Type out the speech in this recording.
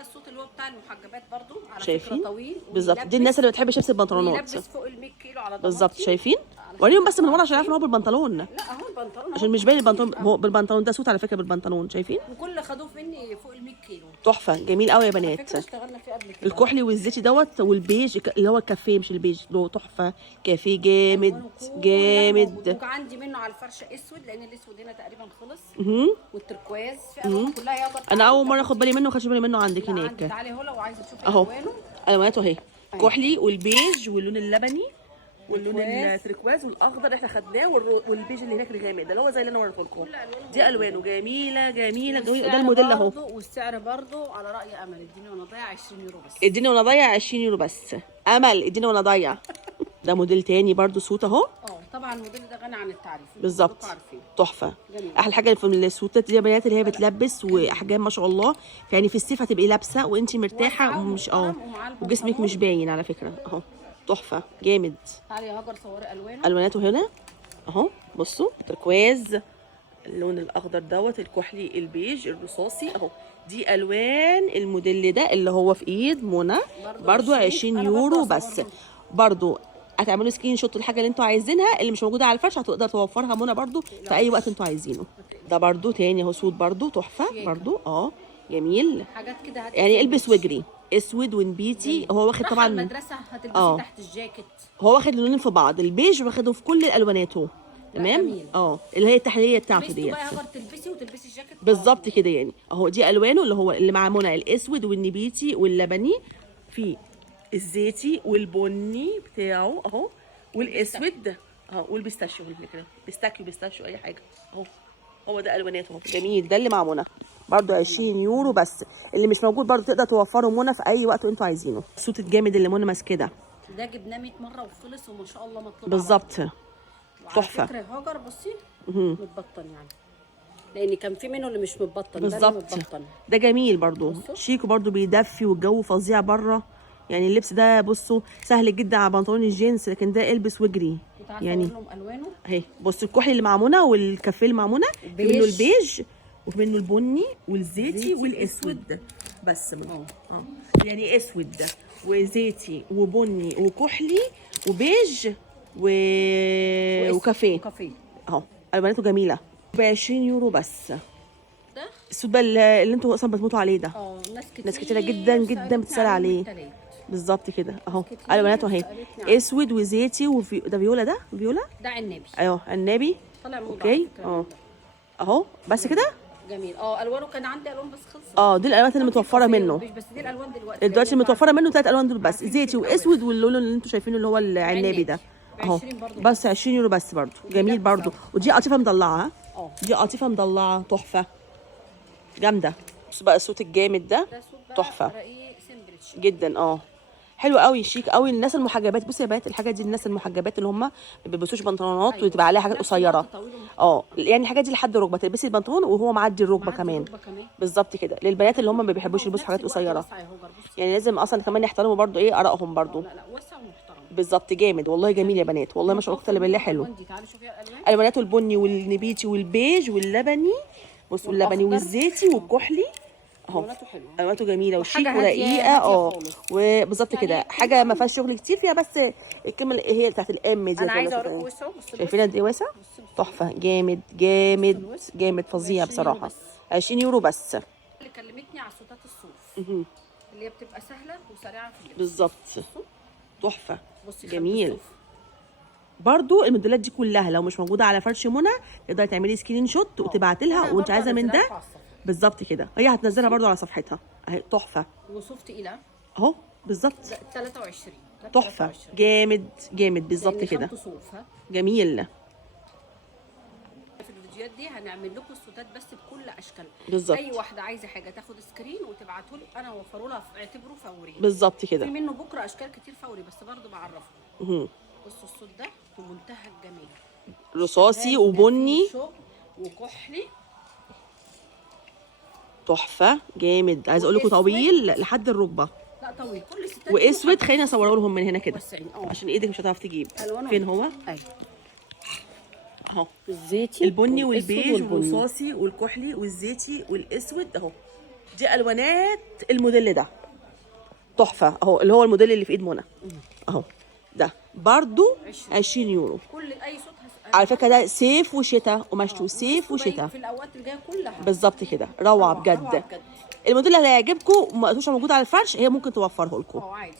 بقى الصوت اللي هو بتاع المحجبات برضو على شايفين فكره طويل بالظبط، دي الناس اللي بتحب شيبس البنطلونات يلبس فوق ال 100 كيلو على بالظبط. ضمانتي. شايفين على وريهم فكرة بس من ورا عشان عارفين؟ يعرفوا ان هو بالبنطلون، لا اهو البنطلون عشان اهو مش باين البنطلون، كتير هو أهو. بالبنطلون ده سوت على فكره بالبنطلون. شايفين وكل خدوه مني فوق ال 100 كيلو. تحفه جميل قوي يا على بنات. فكره اشتغلنا فيه قبل كده. الكحلي والزيتي دوت والبيج اللي هو الكافيه مش البيج اللي هو تحفه. كافيه جامد ألوانه كلها جامد. موجودة. وعندي منه على الفرشه اسود لان الاسود هنا تقريبا خلص. والتركواز في الوان كلها يقدر. انا اول مره اخد بالي منه، ما خدش بالي منه عندك لا عندي. هناك تعالي هو لو عايزه تشوفي اهو. الوانه. الواناته اهي أيوة. كحلي والبيج واللون اللبني واللون تركواز. التركواز والاخضر اللي احنا خدناه والبيج اللي هناك الغامق ده اللي هو زي اللي انا وريته لكم. كل ألوانه دي الوانه جميله جميله جميله. ده والسعر الموديل اهو. والسعر برضه على راي امل اديني وانا ضايع 20 يورو بس. اديني وانا ضايع 20 يورو بس. امل اديني وانا ضايع. ده موديل تاني برضو سوت اهو. طبعا الموديل ده غني عن التعريف بالظبط عارفين. تحفه. جميل. احلى حاجه في السوتات دي يا بنات اللي هي بتلبس واحجام ما شاء الله، يعني في الصيف هتبقي لابسه وانت مرتاحه ومش وجسمك مش باين على فكره اهو. تحفه جامد. تعالي يا هاجر صوري الوانه. الواناته هنا اهو. بصوا تركواز، اللون الاخضر دوت، الكحلي، البيج، الرصاصي اهو. دي الوان الموديل ده اللي هو في ايد منى برضو 20 يورو بس. برضو هتعملوا سكرين شوت الحاجه اللي انتوا عايزينها اللي مش موجوده على الفرش هتقدر توفرها منى برضو في اي وقت انتوا عايزينه. ده برضو تاني اهو سود برضو تحفه برضو جميل. حاجات كده يعني البس واجري اسود ونبيتي. هو واخد طبعا المدرسه هتلبسي تحت الجاكيت. هو واخد لونين في بعض، البيج واخده في كل الالواناته تمام. اللي هي التحليه بتاعته ديت بقى هاجر تلبسي وتلبسي الجاكيت بالظبط كده. يعني اهو دي الوانه اللي هو اللي مع منى الاسود والنبيتي واللبني، في الزيتي والبني بتاعه اهو، والاسود اهو، والبيستاشيو كده، بيستاشيو اي حاجه اهو. هو ده الواناته اهو جميل. ده اللي مع منى برضو 20 يورو بس. اللي مش موجود برضو تقدر توفره منى في اي وقت انتوا عايزينه. الصوت الجامد اللي منى ماسكه ده جبناه 100 مره وخلص وما شاء الله مطلوب بالظبط تحفه. فكره هاجر بصي متبطن يعني، لان كان في منه اللي مش متبطن. بالظبط ده جميل برضو شيك برضو بيدفي والجو فظيع بره. يعني اللبس ده بصوا سهل جدا على بنطلون الجينز، لكن ده البس واجري. يعني اهي بصوا الكحلي اللي مع منى والكافيه اللي مع منى، منه البيج ومنه البني والزيتي والاسود بس منه يعني اسود وزيتي وبني وكحلي وبيج وكافيه اهو. الواناته جميله ب 20 يورو بس. ده السود بقى اللي انتوا اصلا بتموتوا عليه ده. ناس كتيره جدا جدا بتسال عليه بالظبط كده اهو. الواناته اهي اسود وزيتي ده فيولا. ده فيولا ده عنابي. ايوه عنابي طالع موضه اوكي اهو بس كده جميل. الوانه كان عندي الوان بس خلصت. دي الالوانات اللي متوفره منه بس دي الالوان دلوقتي المتوفره منه 3 الوان دول بس، زيتي واسود واللون اللي انتوا شايفينه اللي هو العنابي ده اهو. بس 20 يورو بس برضو جميل برضو. ودي قطيفه مضلعه دي قطيفه مضلعه تحفه جامده. بص بقى الصوت الجامد ده تحفه جدا حلو قوي شيك قوي. الناس المحجبات بصي يا بنات الحاجات دي الناس المحجبات اللي هم ما بيلبسوش بنطلونات وتبقى عليها حاجات قصيره يعني الحاجات دي لحد الركبه، تلبسي البنطلون وهو معدي الركبه كمان بالظبط كده. للبنات اللي هم ما بيحبوش يلبسوا حاجات قصيره يعني لازم اصلا كمان يحترموا برضو ارائهم برضو. لا وسع ومحترم بالظبط جامد والله جميل يا بنات والله ما شاء الله بالله حلو. الوانات البني والنبيتي والبيج واللبني. بصوا اللبني والزيتي والكحلي اهو. الواناته جميله وشيك ورقيقه وبالظبط كده حاجه ما فيهاش شغل كتير فيها، بس الكلمه اللي هي بتاعت الام دي انا عايزه اوريكم وسعه. شايفين قد ايه واسع تحفه جامد جامد جامد فظيع بصراحه. 20 يورو بس. اللي كلمتني على سوتات الصوف اللي هي بتبقى سهله وسريعه في اللبس بالظبط تحفه جميل. برضو الموديلات دي كلها لو مش موجوده على فرش منى تقدري تعملي سكرين شوت وتبعتي لها وانت عايزه من ده بالظبط كده. هي هتنزلها برضو على صفحتها اهي تحفه. وصوف تقيله اهو بالظبط 23 تحفه جامد جامد بالظبط كده جميل. في الفيديوهات دي هنعمل لكم السوتات بس بكل اشكالها بالظبط. اي واحده عايزه حاجه تاخد سكرين وتبعته لي انا اوفره لها اعتبره فوري بالظبط كده. في منه بكره اشكال كتير فوري بس برضو بعرفكم. بصوا الصوت ده في منتهى الجمال رصاصي وبني وكحلي تحفه جامد. عايزه اقول لكم طويل لحد الركبه. لا طويل كل الستات واسود. خليني اصوره لهم من هنا كده عشان ايدك مش هتعرف تجيب. فين هو اهو الزيتي البني والبيج والرصاصي والكحلي والزيتي والاسود اهو. دي الوانات الموديل ده تحفه اهو، اللي هو الموديل اللي في ايد منى اهو، ده برضو 20 يورو. كل اي صوت على فكره ده صيف وشتاء، قماشته صيف وشتاء في الاوقات الجايه كلها بالظبط كده، روعه بجد. الموديل اللي هيعجبكم ما لقيتوش موجود على الفرش، هي ممكن توفره لكم. عادي.